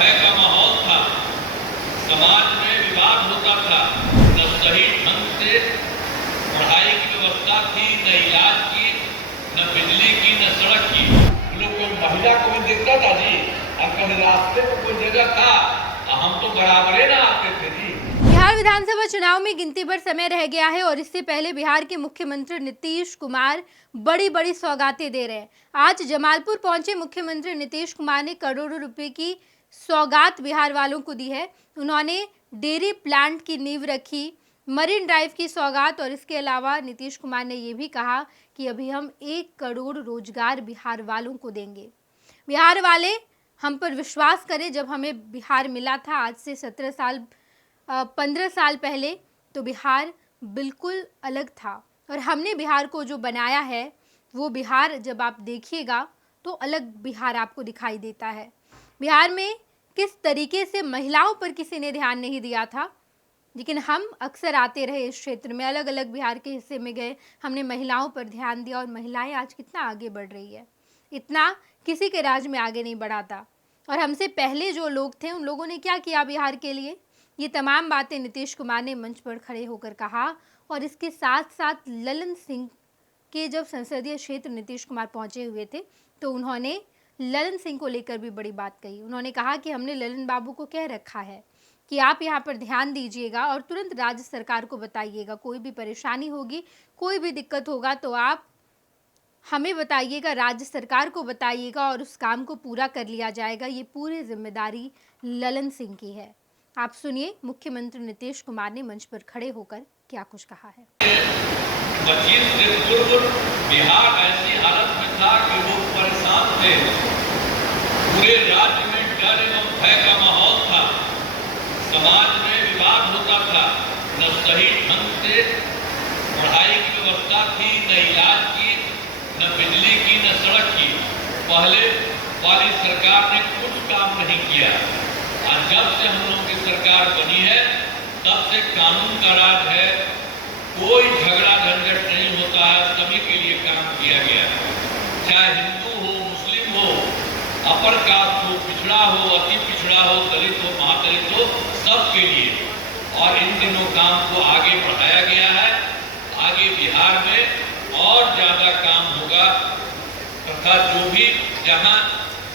भय का माहौल था, समाज में विवाद होता था, न सही ढंग से पढ़ाई की व्यवस्था थी, न इलाज की, न बिजली की, न सड़क की। लोग कोई महिला को भी देखता था जी, और कभी रास्ते में कोई जगह था, हम तो बराबरे ना आते थे जी। बिहार विधानसभा चुनाव में गिनती भर समय रह गया है और इससे पहले बिहार के मुख्यमंत्री नीतीश कुमार बड़ी बड़ी सौगातें दे रहे हैं। आज जमालपुर पहुंचे मुख्यमंत्री नीतीश कुमार ने करोड़ों रुपए की सौगात बिहार वालों को दी है। उन्होंने डेयरी प्लांट की नींव रखी, मरीन ड्राइव की सौगात, और इसके अलावा नीतीश कुमार ने यह भी कहा कि अभी हम 1 करोड़ रोजगार बिहार वालों को देंगे। बिहार वाले हम पर विश्वास करें, जब हमें बिहार मिला था आज से 15 साल पहले, तो बिहार बिल्कुल अलग था और हमने बिहार को जो बनाया है वो बिहार जब आप देखिएगा तो अलग बिहार आपको दिखाई देता है। बिहार में किस तरीके से महिलाओं पर किसी ने ध्यान नहीं दिया था, लेकिन हम अक्सर आते रहे इस क्षेत्र में, अलग अलग बिहार के हिस्से में गए, हमने महिलाओं पर ध्यान दिया और महिलाएं आज कितना आगे बढ़ रही है। इतना किसी के राज में आगे नहीं बढ़ा था। और हमसे पहले जो लोग थे उन लोगों ने क्या किया बिहार के लिए, ये तमाम बातें नीतीश कुमार ने मंच पर खड़े होकर कहा। और इसके साथ साथ ललन सिंह के जब संसदीय क्षेत्र नीतीश कुमार पहुंचे हुए थे तो उन्होंने ललन सिंह को लेकर भी बड़ी बात कही। उन्होंने कहा कि हमने ललन बाबू को कह रखा है कि आप यहाँ पर ध्यान दीजिएगा और तुरंत राज्य सरकार को बताइएगा, कोई भी परेशानी होगी, कोई भी दिक्कत होगा तो आप हमें बताइएगा, राज्य सरकार को बताइएगा और उस काम को पूरा कर लिया जाएगा। ये पूरी जिम्मेदारी ललन सिंह की है। आप सुनिए मुख्यमंत्री नीतीश कुमार ने मंच पर खड़े होकर क्या कुछ कहा है। 25 से पूर्व बिहार ऐसी हालत में था कि लोग परेशान थे, पूरे राज्य में डर एवं भय का माहौल था, समाज में विवाद होता था, न सही ढंग से पढ़ाई की व्यवस्था थी, न इलाज की, न बिजली की, न सड़क की। पहले वाली सरकार ने कुछ काम नहीं किया और जब से हम लोगों की सरकार बनी है तब से कानून का राज है, कोई झगड़ा झंझट नहीं होता है, सभी के लिए काम किया गया है। चाहे हिंदू हो, मुस्लिम हो, अपर कास्ट हो, पिछड़ा हो, अति पिछड़ा हो, दलित हो, महादलित हो, सबके लिए। और इन दिनों काम को आगे बढ़ाया गया है। आगे बिहार में और ज्यादा काम होगा तथा जहां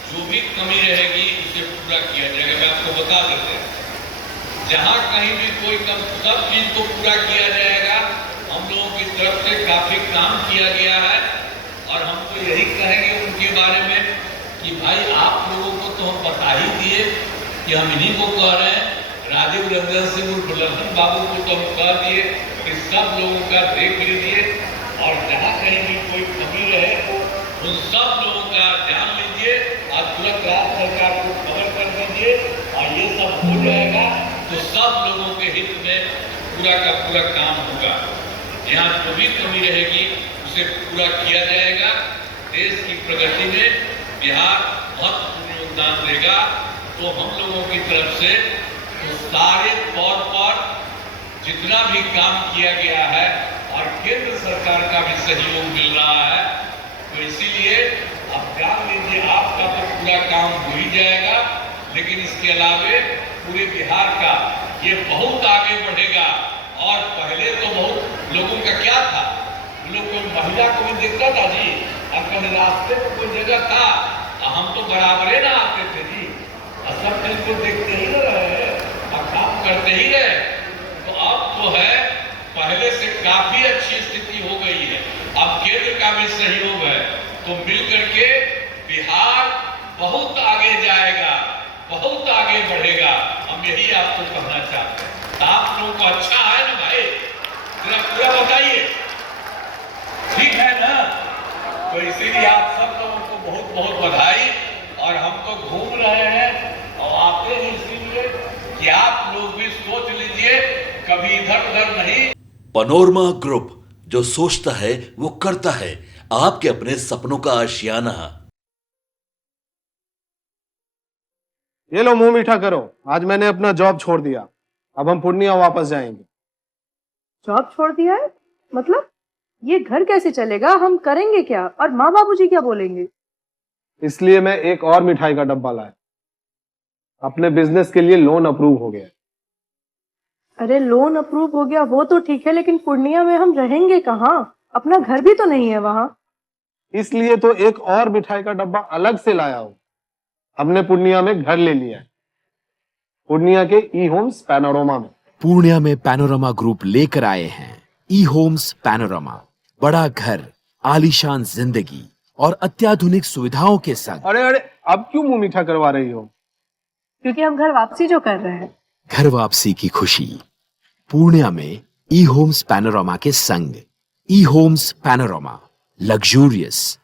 जो भी कमी रहेगी उसे पूरा किया जाएगा। मैं आपको बता देते हैं, जहां कहीं भी कोई कम, सब चीज को पूरा किया जाएगा। हम लोगों की तरफ से काफी काम किया गया है और हम तो यही कहेंगे उनके बारे में कि भाई आप लोगों को तो हम बता ही दिए कि हम इन्हीं को कह रहे हैं। राजीव रंजन सिंह उर्फ ललन बाबू को तो हम कह दिए कि सब लोगों का देख लीजिए और जहां कहीं भी कोई कमी रहे उन सब लोगों का ध्यान लीजिए और तुरंत राज्य सरकार को खबर कर दीजिए और ये सब हो जाएगा तो सब लोगों के हित में पूरा का पूरा काम होगा। यहाँ जो भी कमी रहेगी उसे पूरा किया जाएगा। देश की प्रगति में बिहार महत्वपूर्ण योगदान देगा। तो हम लोगों की तरफ से तो सारे तौर पर जितना भी काम किया गया है और केंद्र सरकार का भी सहयोग मिल रहा है, तो इसीलिए अब जान लीजिए आपका तो पूरा काम हो ही जाएगा, लेकिन इसके अलावे पूरे बिहार का ये बहुत आगे बढ़ेगा। और पहले तो बहुत लोगों का क्या था, लोग कोई महिला को भी देखता था जी, और कभी रास्ते में कोई जगह था, हम तो बराबरे ना आते थे जी, और सब दिन को देखते ही रहे और काम करते ही रहे। तो अब तो है, पहले से काफी अच्छी स्थिति हो गई है। अब केंद्र का भी सहयोग है, तो मिलकर के बिहार बहुत आगे जाएगा, बहुत आगे बढ़ेगा। हम यही आपको कहना चाहते हैं। तो आप लोगों को अच्छा है ना भाई, पूरा बताइए, ठीक है ना? तो इसीलिए आप सब लोगों को बहुत बहुत बधाई। और हम तो घूम रहे हैं और आते हैं इसीलिए कि आप लोग भी सोच लीजिए, कभी इधर उधर नहीं। पनोरमा ग्रुप, जो सोचता है वो करता है। आपके अपने सपनों का आशियाना। ये लो मुंह मीठा करो, आज मैंने अपना जॉब छोड़ दिया, अब हम पूर्णिया वापस जाएंगे। जॉब छोड़ दिया है? मतलब ये घर कैसे चलेगा, हम करेंगे क्या और माँ बाबूजी क्या बोलेंगे? इसलिए मैं एक और मिठाई का डब्बा लाया। अपने बिजनेस के लिए लोन अप्रूव हो गया। अरे लोन अप्रूव हो गया वो तो ठीक है, लेकिन पूर्णिया में हम रहेंगे कहाँ? अपना घर भी तो नहीं है वहां। इसलिए तो एक और मिठाई का डब्बा अलग से लाया हूं। हमने पूर्णिया में घर ले लिया है, पूर्णिया के ई होम्स पैनोरमा में। पूर्णिया में पैनोरमा ग्रुप लेकर आए हैं ई होम्स पैनोरमा। बड़ा घर, आलीशान जिंदगी और अत्याधुनिक सुविधाओं के संग। अरे अरे, अब क्यों मुंह मीठा करवा रही हो? क्योंकि हम घर वापसी जो कर रहे हैं। घर वापसी की खुशी पूर्णिया में ई होम्स पैनोरमा के संग। ई होम्स पैनोरमा, लग्जूरियस,